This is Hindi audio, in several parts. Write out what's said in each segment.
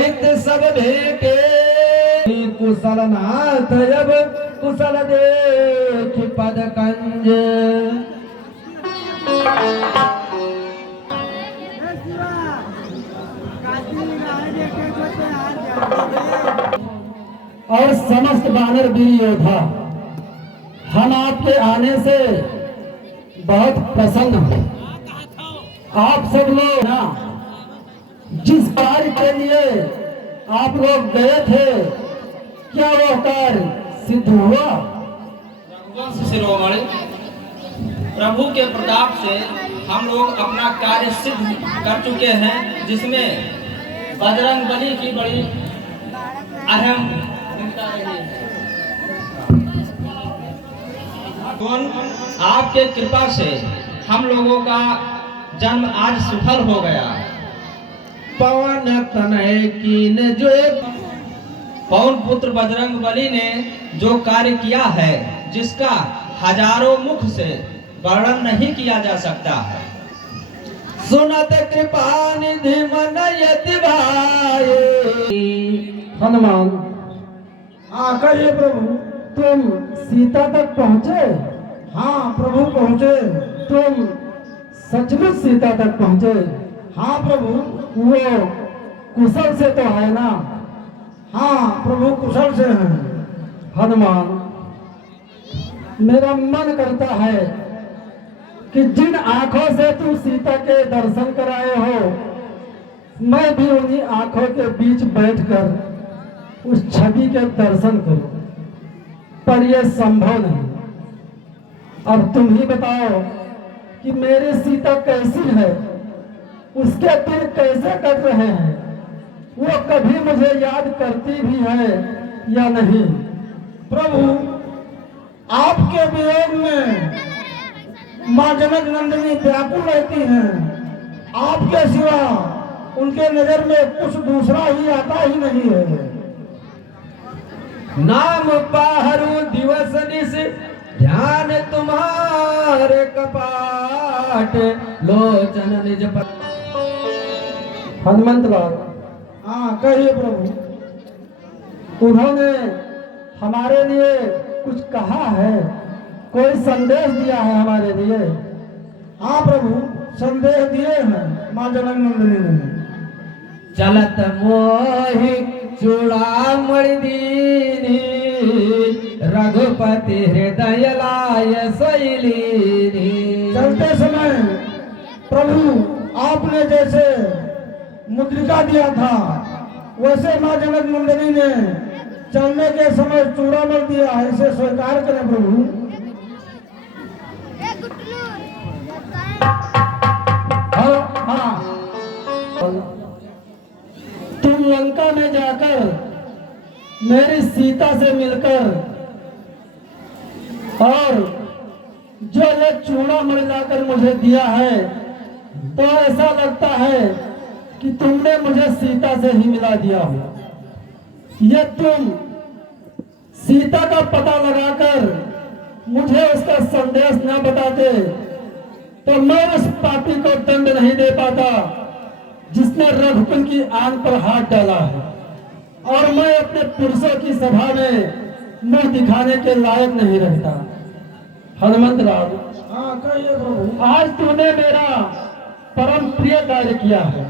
सहित सब भेटे। कुशल नाथ अब कुशल देख पद कंज। और समस्त वानर वीर योद्धा, हम आपके आने से बहुत प्रसन्न हैं। आप सब लोग ना जिस कार्य के लिए आप लोग गए थे, क्या वो कार्य सिद्ध हुआ? रघुवंश शिरोमणि, प्रभु के प्रताप से हम लोग अपना कार्य सिद्ध कर चुके हैं, जिसमें बजरंगबली की बड़ी अहम भूमिका रही है। आपके कृपा से हम लोगों का जन्म आज सफल हो गया। पवन तनय कीन जो पवन पुत्र बजरंगबली ने जो कार्य किया है, जिसका हजारों मुख से वर्णन नहीं किया जा सकता है। सुनत कृपा निधि मन यति भाई। हनुमान, कहिए प्रभु। तुम सीता तक पहुँचे? हाँ प्रभु पहुँचे। तुम सचमुच सीता तक पहुँचे? हाँ प्रभु। वो कुशल से तो है ना? हाँ प्रभु कुशल से हैं। हनुमान, मेरा मन करता है कि जिन आंखों से तुम सीता के दर्शन कराए हो, मैं भी उन्हीं आंखों के बीच बैठकर उस छवि के दर्शन करूं, पर यह संभव नहीं। अब तुम ही बताओ कि मेरी सीता कैसी है, उसके दिन कैसे कट रहे हैं, वो कभी मुझे याद करती भी है या नहीं? प्रभु, आपके वियोग में माँ जनक नंदिनी व्याकुल रहती हैं। आपके सिवा उनके नजर में कुछ दूसरा ही आता ही नहीं है। नाम पाहरू दिवस निश ध्यान तुम्हारे कपाट लोचन निज पर। हनुमंत लाल, हाँ कहिए प्रभु। उन्होंने हमारे लिए कुछ कहा है, कोई संदेश दिया है हमारे लिए? हाँ प्रभु, संदेश दिए हैं माँ जनक नंदिनी ने। चलत मोहि चूड़ामणि दीनी, रघुपति हृदय लाय शैलीनी। चलते समय प्रभु आपने जैसे मुद्रिका दिया था, वैसे माँ जनक नंदिनी ने चलने के समय चूड़ामणि दिया है, इसे स्वीकार करें प्रभु। हाँ, तुम लंका में जाकर मेरी सीता से मिलकर और जो ये चूड़ामणि लाकर मुझे दिया है, तो ऐसा लगता है कि तुमने मुझे सीता से ही मिला दिया हो। ये तुम सीता का पता लगाकर मुझे उसका संदेश न बताते, तो मैं उस पापी को दंड नहीं दे पाता जिसने रघुकुल की आन पर हाथ डाला है, और मैं अपने पुरुषों की सभा में मुंह दिखाने के लायक नहीं रहता। हनुमंत राव, हाँ कहिए प्रभु। आज तूने मेरा परम प्रिय कार्य किया है।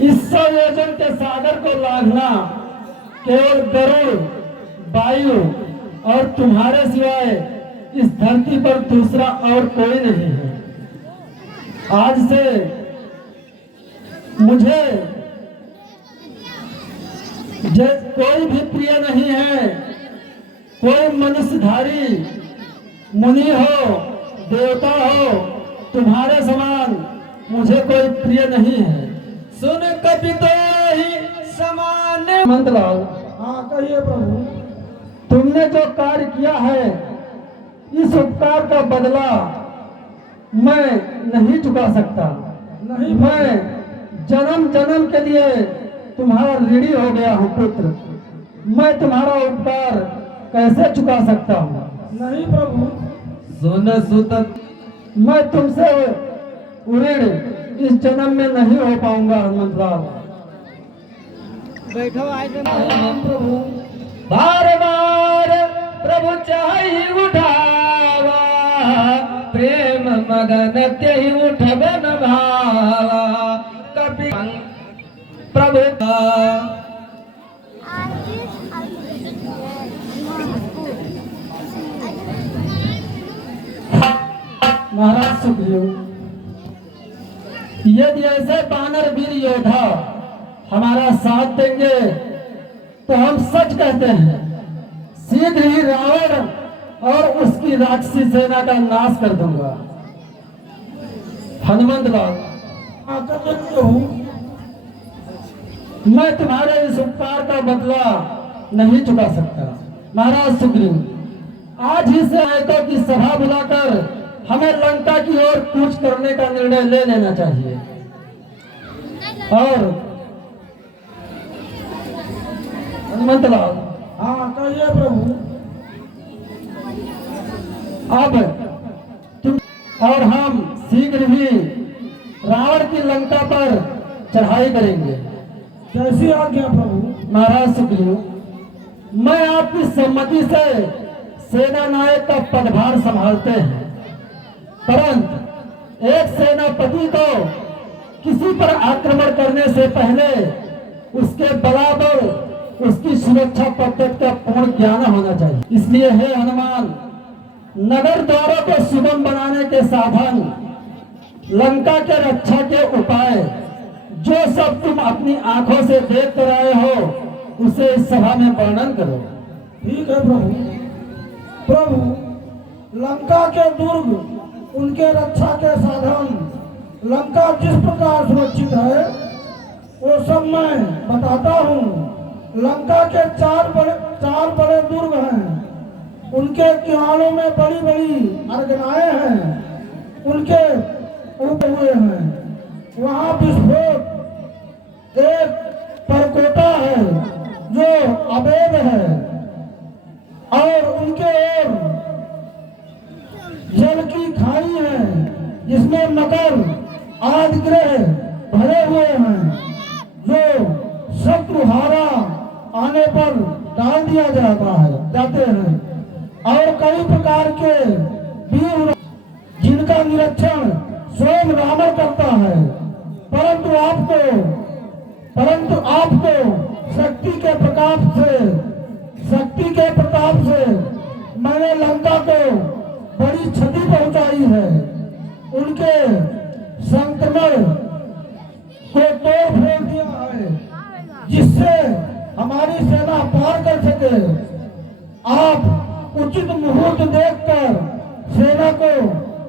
इस 100 योजन के सागर को लांघना केवल गरुड़, वायु और तुम्हारे सिवाय इस धरती पर दूसरा और कोई नहीं है। आज से मुझे कोई भी प्रिय नहीं है। कोई मनुष्यधारी मुनि हो, देवता हो, तुम्हारे समान मुझे कोई प्रिय नहीं है। सुन कभी तो ही समान। मंतलाल, हाँ कहिए प्रभु। तुमने जो कार्य किया है, इस उपकार का बदला मैं नहीं चुका सकता। नहीं, मैं जन्म जन्म के लिए तुम्हारा ऋणी हो गया हूँ पुत्र। मैं तुम्हारा उपकार कैसे चुका सकता हूँ? नहीं प्रभु। सुन सुत, मैं तुमसे ऋण इस जन्म में नहीं हो पाऊंगा हनुमंत राव। बार बार प्रभु चाहि उठावा, प्रेम मगन तेहि उठबन भावा, कपि प्रभु महाराज सुग्रीव, यदि ऐसे बानर वीर योद्धा हमारा साथ देंगे तो हम सच कहते हैं शीघ्र ही रावण और उसकी राक्षसी सेना का नाश कर दूंगा। हनुमंत लाल, मैं तुम्हारे इस उपकार का बदला नहीं चुका सकता। महाराज सुग्रीव, आज ही से आयतों की सभा बुलाकर हमें लंका की ओर कूच करने का निर्णय ले लेना चाहिए। और हनुमंत लाल, हाँ कहिए प्रभु। अब तुम और हम शीघ्र ही रावण की लंका पर चढ़ाई करेंगे। कैसी आज्ञा प्रभु। महाराज सुग्रीव, मैं आपकी सम्मति से सेना नायक का पदभार संभालते हैं, परंतु एक सेनापति को किसी पर आक्रमण करने से पहले उसके बराबर उसकी सुरक्षा पद्धति का पूर्ण ज्ञान होना चाहिए। इसलिए हे हनुमान, नगर द्वारों को सुगम बनाने के साधन, लंका के रक्षा के उपाय, जो सब तुम अपनी आंखों से देख कर आए हो उसे इस सभा में वर्णन करो। ठीक है प्रभु। प्रभु, लंका के दुर्ग, उनके रक्षा के साधन, लंका जिस प्रकार सुरक्षित है वो सब मैं बताता हूँ। लंका के चार बड़े दुर्ग हैं, उनके किनारों में बड़ी बड़ी अर्गनाएं हैं, उनके ऊपर हुए हैं। वहाँ विस्फोट एक परकोटा है जो अवैध है, और उनके ओर जल की खाई है जिसमें मकर आदि ग्रह भरे हुए हैं, जो शत्रुहारा आने पर डाल दिया जाते हैं। और कई प्रकार के वीर जिनका निरीक्षण स्वयं रावण करता है, परंतु आपको शक्ति के प्रताप से मैंने लंका को बड़ी क्षति पहुंचाई है। उनके संक्रमण को तोड़ फोड़ दिया है, जिससे हमारी सेना पार कर सके। आप उचित मुहूर्त देखकर सेना को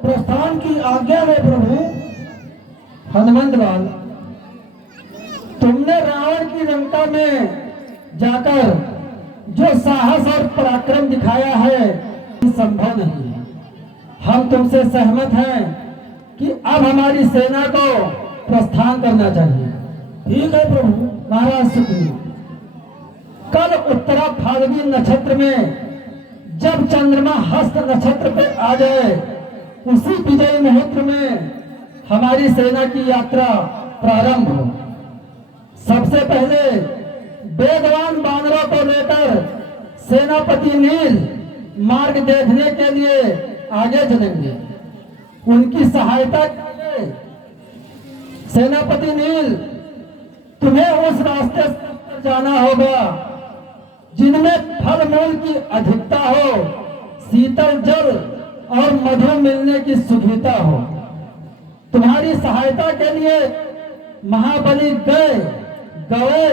प्रस्थान की आज्ञा है प्रभु। हनुमंत लाल, तुमने रावण की लंका में जाकर जो साहस और पराक्रम दिखाया है संभव नहीं है। हम तुमसे सहमत हैं कि अब हमारी सेना को प्रस्थान करना चाहिए। ठीक है प्रभु। महाराज सुग्रीव, कल उत्तरा फाल्गुनी नक्षत्र में जब चंद्रमा हस्त नक्षत्र पे आ जाए, उसी विजय मुहूर्त में हमारी सेना की यात्रा प्रारंभ हो। सबसे पहले वेगवान बानरों को लेकर सेनापति नील मार्ग देखने के लिए आगे चलेंगे। उनकी सहायता के लिए सेनापति नील, तुम्हें उस रास्ते से जाना होगा जिनमें फल मूल की अधिकता हो, शीतल जल और मधु मिलने की सुविधा हो। तुम्हारी सहायता के लिए महाबली गवे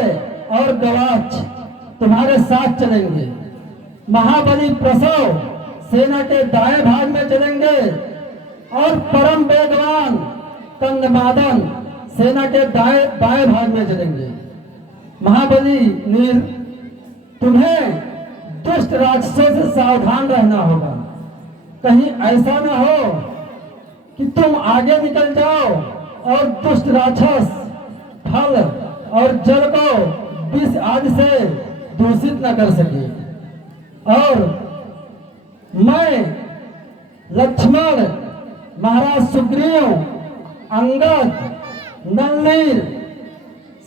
और गवाच तुम्हारे साथ चलेंगे। महाबली प्रसव सेना के दाएं भाग में चलेंगे और परम वेगवान कंदमादन सेना के बाएं भाग में चलेंगे। महाबली नील, तुम्हें दुष्ट राक्षसों से सावधान रहना होगा। कहीं ऐसा न हो कि तुम आगे निकल जाओ और दुष्ट राक्षस फल और जल को विष आदि से दूषित न कर सके। और मैं लक्ष्मण, महाराज सुग्रीव, अंगद, नलनील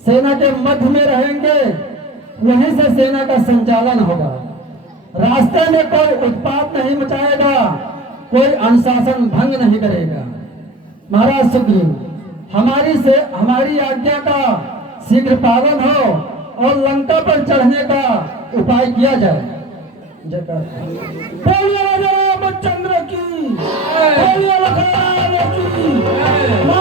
सेना के मध्य में रहेंगे वहीं से सेना का संचालन होगा। रास्ते में कोई उत्पात नहीं मचाएगा, कोई अनुशासन भंग नहीं करेगा। महाराज सुग्रीव, हमारी आज्ञा का शीघ्र पालन हो और लंका पर चढ़ने का उपाय किया जाए। बोलिए राजा रामचंद्र की, बोलिए लखनऊ की।